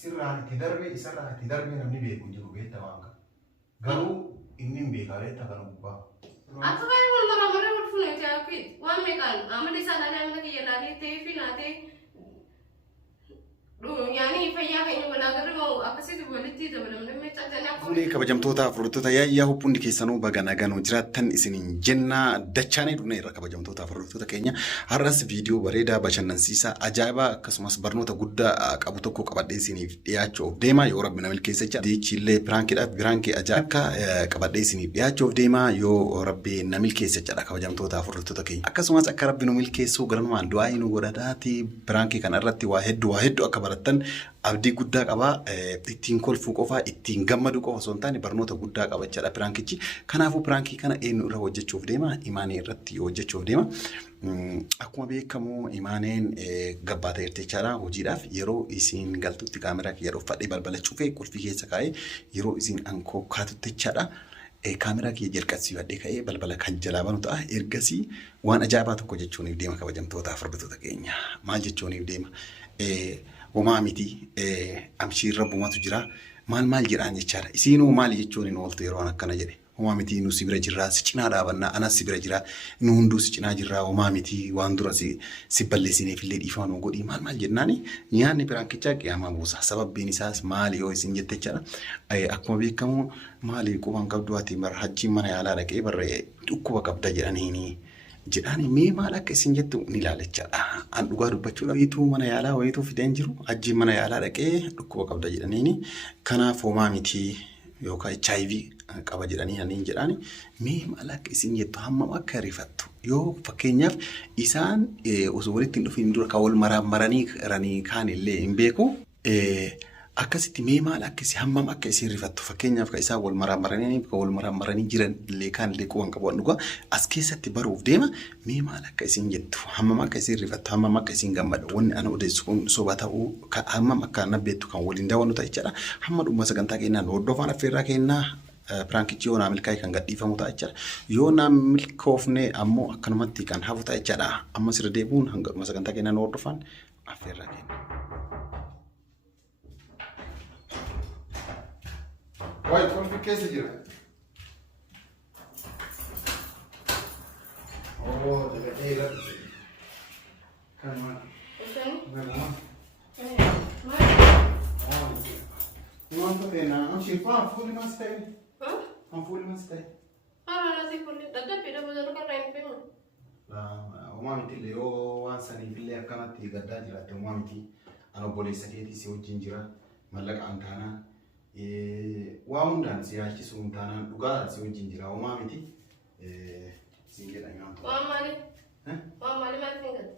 sirraan itti darbe isarraa itti darbe namni beeku jiru beektaa waan kana. Garuu inni hin beekaa beektaa kana gubbaa. Akka kan wal maramaree wal fuunee ta'e waan meeqaan amala isaa dhaan amala kiyya laalee ta'ee fi naatee yaani fayyaa keenya walaa garuu akkasitti walitti dabalamne meeqaan Fuulee kabajamtoota furdottoota yaayyaa hubbuun keessanuu baga nagaan jiraattan isiniin jenna dachaanii dhufne irra kabajamtoota furdottoota keenya har'as viidiyoo bareedaa bashannansiisaa ajaa'ibaa akkasumas barnoota guddaa qabu tokko qabadhee isiniif dhiyaachuuf deema yoo rabbi na milkeessa jecha diichillee piraankiidhaaf biraankii ajaa'ibaa qabadhee isiniif dhiyaachuuf deema yoo rabbi na milkeessa jedha kabajamtoota furdottoota keenya akkasumas akka rabbi nu milkeessuu garanumaan du'aa nu godhadaati biraankii kana irratti waa hedduu akka barattan abdii guddaa qaba ittiin kolfuu qofa ittiin gammadu qofa osoo hin taane barnoota guddaa qaba jechuudha piraankichi kanaafuu piraankii kana eenyu irra hojjechuuf deema imaanee irratti hojjechuuf deema akkuma beekamu imaaneen gabbaata irteechaadha hojiidhaaf yeroo isin galtutti kaameraa kiyya dhuunfadhee balbala cufee qulfii keessa kaa'ee yeroo isin ankoo kaatutti jechaadha kaameraa kiyya jalqabsiifadhee ka'ee balbala kan jalaa banu ta'a ergasii waan ajaa'ibaa tokko jechuuniif deema kabajamtoota furdottoota keenya maal jechuuniif deema Wama miti amshirra bumatu jira maal jedhaan jechaadha isiinuu maal jechuun hin ooltu yeroo akkana jedhe wama miti nu sibira jirraa si cinaa dhaabannaa anas sibira jira nu hunduu si cinaa jirraa wama miti waan dura si balleessineef illee dhiifama nu godhi maal jennaani nyaanni piraankichaa qiyaamaa buusa sababbiin isaas maali yoo isin jette jechaadha akkuma beekamu maali qubaan qabdu ati bara hajjiin mana yaalaa dhaqee barree dhukkuba qabda jedhaniini jedhani mee maal akka isin jettu ni ilaalachaadha an dhugaa dubbachuudha wayituu mana yaalaa wayituu fideen jiru hajjiin mana yaalaa dhaqee dhukkuba qabda jedhaniini kanaaf homaa miti yookaan HIV qaba jedhanii jedhani mee maal akka isin jettu hammam akka rifattu yoo fakkeenyaaf isaan osoo walitti hin dhufin dura ka wal maranii kaan illee hin beeku akkasitti mee maal akka isin hammam akka isin rifattu fakkeenyaaf ka isaan wal maranii jiran illee kaan illee quban qabu dhugaa as keessatti baruuf deema mee maal akka isin jettu hammam akka isin rifattu hammam akka isin gammadu wanni ana odeessu kun soba ta'uu hammam akka nabbeettu kan waliin daawwannu ta'a jechaadha hamma dhuma sagantaa keenyaan hordofaan affeerraa kennaa piraankichi yoo naa milkaa'e kan gadhiifamu ta'a jechaadha yoo naa milkoofne ammoo akkanumatti kan hafu ta'a jechaadha amma sirra deebuun hanga dhuma sagantaa keenyaan hordofaan affeerraa kenna. Wai, qual che si gira? Oh, deve dire. Calma. Calma. Quanto pena? Non ci fa, fuori ma stai. Non fuori ma stai. la si fuori. Da pena cosa lo carrai in prima. Uumamti illee yoo waan saniif illee akkanatti gaddaa jiraatte uumamti an obboleessa keetii si wajjin jira mallaqa an taanaan waa hundaan si yaachisu hin taanaan dhugaa si wajjin jira uumamti siin jedha nyaatu. Waan maali maal fiingata?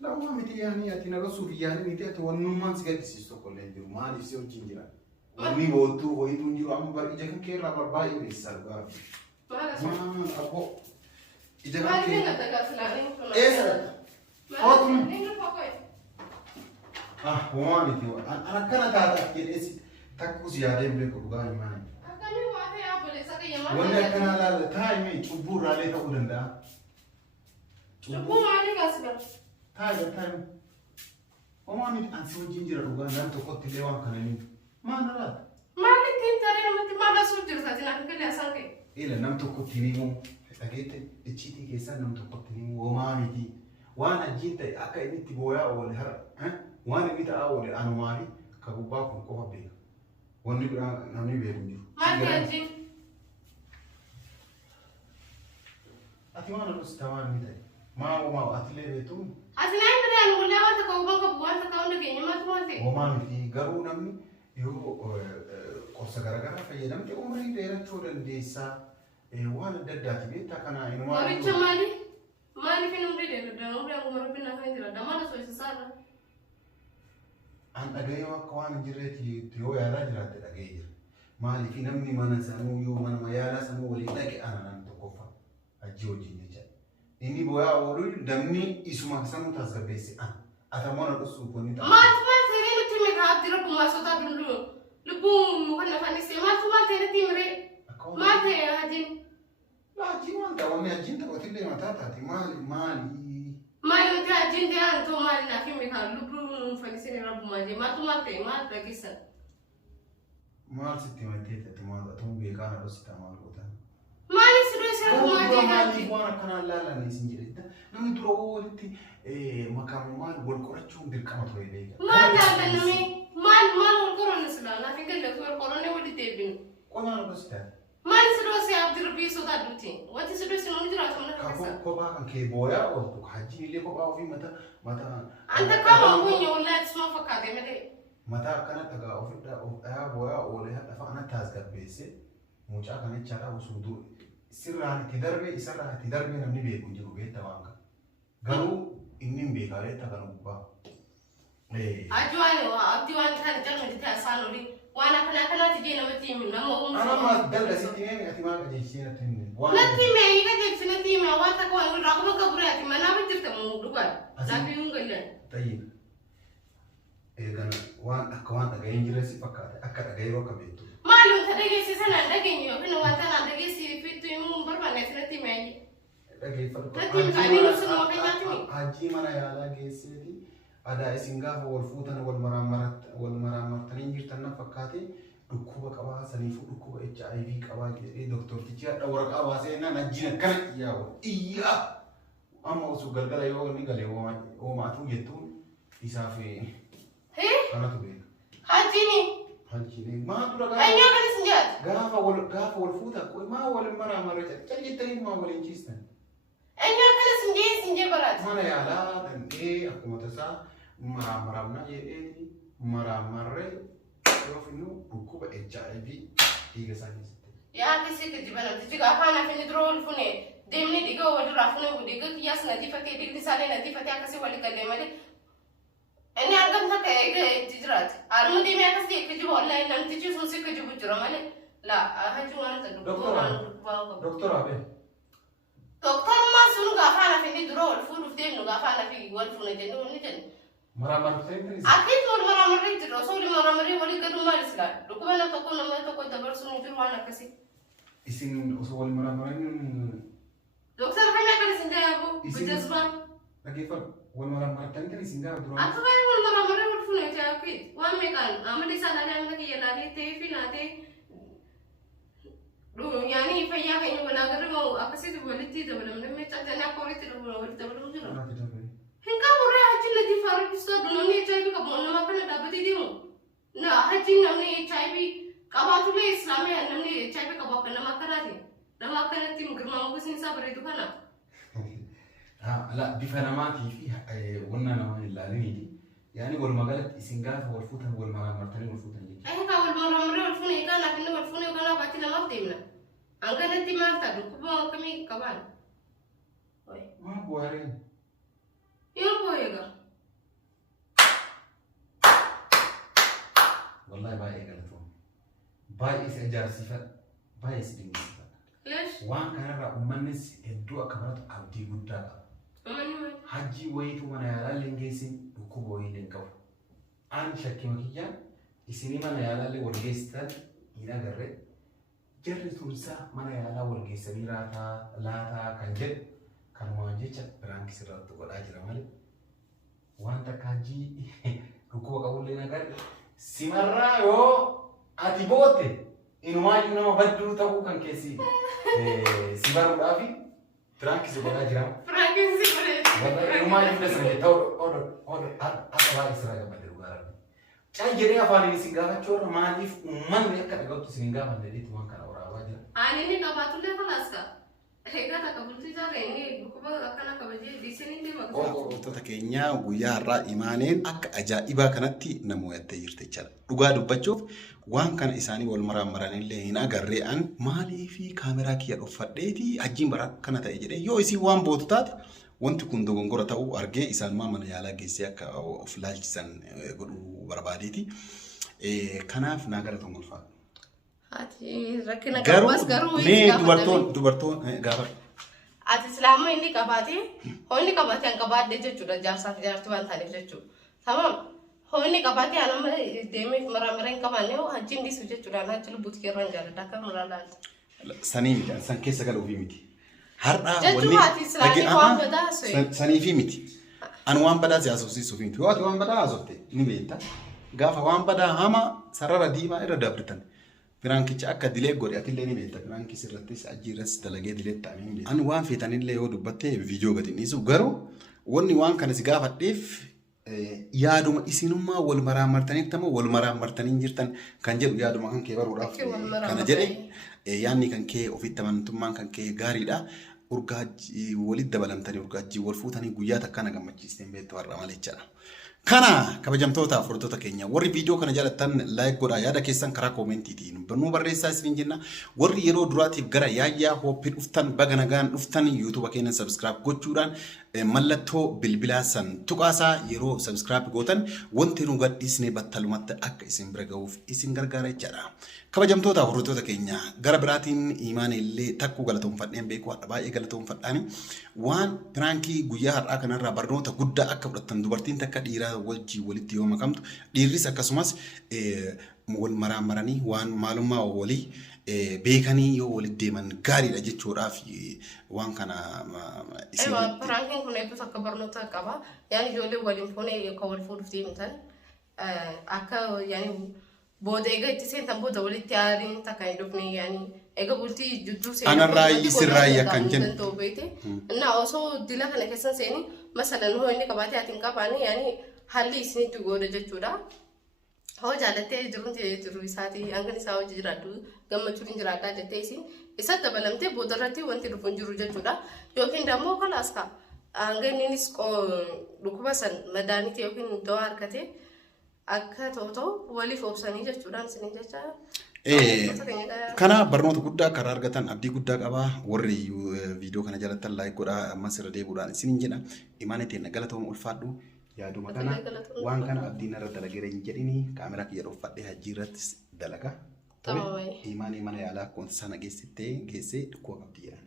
La uumamti yaani ati nagasuuf yaani miti ati wannummaan si gaddisiisu tokko illee jiru maaliif si wajjin jira? Wanni boottuu ho'ituu jiru amma bar ija kan keerraa barbaay'ee beeksisaa dhugaa. Maal abbo. Ija kan keerraa. Uumamti akkana taata jedheesi takkuus yaadee beeku dhugaa himaa. Wanni akkanaa laala taa'imee cubbuu irraalee ta'uu danda'a. Cubbuu maalii kaasibara? Taa'imee. Uumamti ansi wajjin jira dhugaa nam tokkotti illee waan kana ni. Maal laata? Maal ittiin tarii namatti maal asuuf jirta ati naaf galee asaan ka'e? Ila nam tokkotti ni himu. Dhageette icciitii keessaa nam tokkotti ni himu. Uumamti waan ajjiin ta'e akka inni itti booyaa oole hara. Waan inni ta'aa oole anumaa fi ka gubbaa kun qofa beeka. Wanni biraa namni beeku jiru. Maal ajjiin? Ati waan adus tawaan ni ta'e. Maa ati illee beektu. Ati naan biraan mul'aa wanta qabu qabu wanta qabu dhageenya maal ta'e? Uumamti garuu namni yoo qorsa garaagaraa fayyadamte umrii dheerachuu dandeessaa. Waan adda addaati beektaa kana inumaa. Qoricha maali? Maaliif hin umrii dheeradha? Umrii akkuma rabbiin naaf hin jiraadha. Maal osoo isa saarra? An dhaga'ee akka waan jirreetti yoo yaalaa jiraatte dhaga'ee jira. Maaliif namni mana sanuu yoo mana yaalaa sanuu waliin dhaqe aanaan tokkoffaa ajji wajjin jecha. Inni booyaa ooluu damni isuma sanuu tasgabbeesse an. Atamoon adusuu kunni ta'a. Maal ta'ee nuti meeqa abdii rabbumaa sotaa dunduu lubbuun mukan lafaan isee maal ta'ee nuti miree? Maal ta'ee hajjiin? Hajjiin waan ta'u wanni hajjiin taphatillee mataa taati maali? ما يمكن أجين ده أنتو ما لنا في مكان لبرون فنسين رب ما جي ما تمارك ما تكسر ما ستي ما تيجي تمام توم بيكانا بس تمام وتان ما نسير ما جي ما وانا كان لا نسينجري نمن تروولتي مكان ما والكورتشون بالكما ترويلي ما تعلمني ما القرآن نسلا لا تقول لك القرآن ودي تبين كنا بس تان ما نسير سي عبد الربي سودا دوتي وتسير سنو نجرا تمنا كسر كوبا كان كيبويا أو حجي اللي كوبا في متى أنت كم أبوي ولا تسمع فكادي مدري متى كانت تجا أو بويا أو لها فأنا تازق بيسي موجا كانت شارع وسودو سرّان تدربي نمني بيكون جرو بيت توانا غرو إنهم بيكاري تغنوا با أجوان كان جرم تتأسانوري وانا كنا تجي نبتي من أنا ما دل ستيني أتما كجيسينا تنين نتيمة إذا جت نتيمة وانا كون رغم كبرات ما نبتي تمو دوكان لكن ينقلن طيب إذا وان أكوان أجين جرسي فكات أكاد أجيرو كبيتو معلوم تدقي سنة دقي يو كنا وانتنا دقي سي في تيمو بربنا نتيمة دقي فرق نتيمة أدي نسنا ما كنا haji mana yaala geesseti ada isin gaafa wal fuutan walmaraamartanii jirtan na fakkaate dhukkuba qabaa saniifu dhukkuba HIV qabaa jedhee doktortichi hadha waraqaa baasee naan ajjin akkana iyyaa iyyaa amma osoo galgala yoo inni galee hoomaatuu jettuun isaaf kanatu beeka. Hajjini maatu dhagaa gaafa wal fuutan maa wal maraamarra caljettanii maa waliin ciistan. أنا كل سنجي برات. mana yaala dandee akkuma tasaa maraamaraamna jedhee maraamarree yoo finnu dhukkuba HIV dhiiga isaa keessatti. Yaa keessi kijibana tichi afaan afaan idrool fune deemni dhiiga walirraa fune dhiiga kiyyaas nadiifatee dhiigni isaallee nadiifatee akkasii walii galee malee inni argamu takka eega itti jiraate. Haaluma deemee akkasii kijibu wallahi namtichi sun si kijibu jira malee laa hajji waan ta'u Doktora Abel. Doktor mas sunu gafana fi duro wal fudu fi nu gafana fi wal funu jenu ni jen Maramar tentri. akid wal maramar diro so di maramar wali gadu mal isla dukumana to ko dabar sunu juru wana kasi Isin uso wal maramar doktor hanya kan sinda abu bujasman lagi fa wal maramar tentri sinda duro. atwa wal maramar wal funu ja akid wa me kan amali sana dan lagi yala ni te fi na te يعني فيا كأنه ولا قرر أكسيد ولدي دبل من ميت أنا كوريت دبل دبل مجرد هنكا برا هجين لدي فارق بسوا دنوني جايبي كبون ما كنا دبتي ديمو نا هجين نمني جايبي كباتو لي إسلامي نمني جايبي كباب كنا ما كنا دي نما كنا تيم غير ما مقصين صبر يدو كنا لا بفناماتي في ونا نما اللاليني دي يعني والمقالة إسنجاف والفوتن والمرتين والفوتن دي أيه كا والمرمرة والفوني كان لكن والفوني كنا باتنا ما بتيمنا أنك نتي ما تدو كبا كمي كبان ما بوارين يربويغا والله باي قالتهم باي إس إجار صفات باي إس دين صفات ليش وان كان را أمنس الدعاء كبرت عبدي قدّا haji wayitu mana yaala lengesin dhukkuba wayii lenqabu an shakkii makiyyaa isinii mana yaalaallee walgeessitan hin agarre jarri tursaa mana yaalaa walgeessanii laataa kan jedhu kanumaan jecha biraanki sirratti godhaa jira malee wanta akka hajii dhukkuba qabullee nagarre simarraa yoo ati bootte inumaayyuu nama badduu ta'uu kan keessi si baruudhaafi biraanki si godhaa jira. والله ما يقدر يسوي تور أطلع إسرائيل بدل وغيره. كان جريء أفاني سينغافا شور ما ليف ومن يكاد يقول سينغافا دليل ما كان وراه واجد. أنا إني كباتو ليه خلاص كا. هيك تكبر تيجا إني بكبر كنا كبدي ديسني ليه ما كذا. Wantoota keenya guyyaa har'aa imaaneen akka ajaa'ibaa kanatti namoota jirti jechuudha. Dhugaa dubbachuuf waan kana isaanii wal maraamaranii hin agarree an maalii fi kaameraa kiyya dhuunfadheeti ajiin bara kana ta'e jedhee yoo isin waan bootu taate wanti kun dogongora ta'uu argee isaan mana yaalaa geessee akka of laalchisan godhuu barbaadeeti. Kanaaf naa gara tongolfaa. Ati rakkina qabaas garuu dubartoon gaafa. Ati islaama inni qabaatee hoonni qabaatee an qabaadde jechuudha jaarsaaf jaartii waan taaneef jechuudha. Tamam hoonni qabaatee anama deemee maramara hin qabaanne hajjiin dhiisu jechuudha hajji lubbuutti keerran jaalladha akka nurraa laalta. Sanii miti san keessa galuufi miti. Har'a Jechuu haati islaamii waan badaa so'e. Sanii fi miti. An waan badaa si haasofsiisuuf miti. Yoo ati waan badaa haasofte ni beekta. Gaafa waan badaa hama sarara diimaa irra dabritan. Firaankicha akka dilee godhe atillee ni beekta. Firaankis irrattis ajjiirras dalagee dilee ta'anii ni beekta. An waan feetanillee yoo dubbatte viidiyoo gadi dhiisu garuu wanni waan kana si gaafadheef yaaduma isinummaa wal maraamartanitti ammoo wal maraamartanii jirtan kan jedhu yaaduma kan kee baruudhaaf kana jedhe yaanni kan kee ofitti amantummaan kan kee gaariidha. Urgaajii walitti dabalamtanii urgaajii wal fuutanii guyyaa takkana gammachiisteen beektu har'a malee jechuudha. Kana kabajamtoota furdota keenya warri viidiyoo kana jaalattan like godhaa yaada keessan karaa koomentiitiin nu barreessaa isiniin jenna. Warri yeroo duraatiif gara yaayyaa hoppii dhuftan baga nagaan dhuftan yuutuuba keenya subscribe gochuudhaan mallattoo bilbilaa san tuqaasaa yeroo subscribe gootan wanti nu gadhiisne battalumatti akka isin bira ga'uuf isin gargaara jechuudha. Kabajamtoota furdota keenya gara biraatiin imaanillee takkuu galatoomfadheen beeku hadha baay'ee galatoomfadhaani waan piraankii guyyaa har'aa kanarraa barnoota guddaa akka fudhattan dubartiin takka dhiiraa wajjii walitti yoo makamtu dhiirris akkasumas wal maraamaranii waan maalummaa walii beekanii yoo walitti deeman gaariidha jechuudhaaf waan kana isin piraankiin kun eebbis akka barnoota qaba yaani ijoollee waliin fuunee akka wal fuudhuuf deemtan akka yaani booda egaa itti seentan booda walitti aariin takka hin dhufne yaani egaa bultii jidduu seenuu anarraa sirraa kan jennu እና osoo dila kana keessa seeni masalan hoo inni qabaatee ati hin qabaanne yaani haalli isinitti gooda jechuudha. Hoo jaalattee jiru isaati hangan isaa hojii jiraadhu gammachuun hin jiraadhaa jettee isin isa dabalamtee booda irratti wanti dhufu hin jiru jechuudha. Yookiin immoo kalaas ka hanga innis dhukkuba san madaanitii yookiin dawaa harkatee akka ta'u waliif obsanii jechuudhaan isin jecha. Kana barnoota guddaa karaa argatan abdii guddaa qabaa warri viidiyoo kana jaalattan like godhaa ammas irra deebi'uudhaan isiniin jedha imaanitiin galatoom ulfaadhu. Yaaduma kana waan kana abdiin irra dalageera hin jedhini kaameraa kiyya dhuunfadhee hajii irratti dalaga. Imaanii mana yaalaa kun sana geessee dhukkoo qabdi jedhan.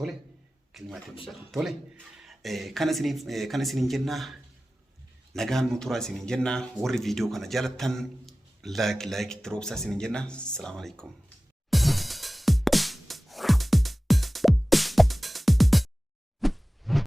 Tole kilmaatti dubbatu. Tole kan isiniin jennaa nagaan nu turaa isiniin jennaa warri viidiyoo kana jaalattan like itti roobsaa isiniin jennaa. Salaamu alaikum.